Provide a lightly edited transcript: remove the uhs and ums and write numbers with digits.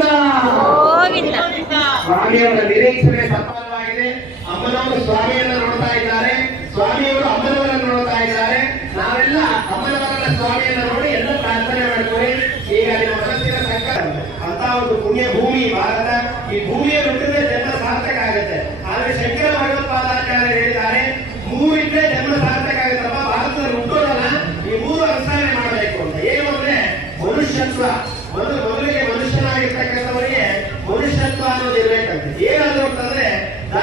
ಗೋವಿಂದ. ಸ್ವಾಮಿಯವರ ನಿರೀಕ್ಷಣೆ ಸಫಲವಾಗಿದೆ. ಅಮ್ಮನವರು ಸ್ವಾಮಿಯನ್ನ ನೋಡ್ತಾ ಇದ್ದಾರೆ, ಸ್ವಾಮಿಯವರು ಅಮ್ಮನವರನ್ನು ನೋಡ್ತಾ ಇದ್ದಾರೆ. ನಾವೆಲ್ಲ ಅಮ್ಮನವರನ್ನ ಸ್ವಾಮಿಯನ್ನ ನೋಡಿ ಎಲ್ಲ ಪ್ರಾರ್ಥನೆ ಮಾಡ್ತೀವಿ. ಈಗ ನಿಮ್ಮ ಮನಸ್ಸಿನ ಸಂಕಟ ಅಂತ ಒಂದು ಪುಣ್ಯ ಭೂಮಿ ಭಾರತ. ಈ ಭೂಮಿಯ ಬಿಟ್ಟರೆ ಜನ್ಮ ಸಾರ್ಥಕ ಆಗುತ್ತೆ. ಆದ್ರೆ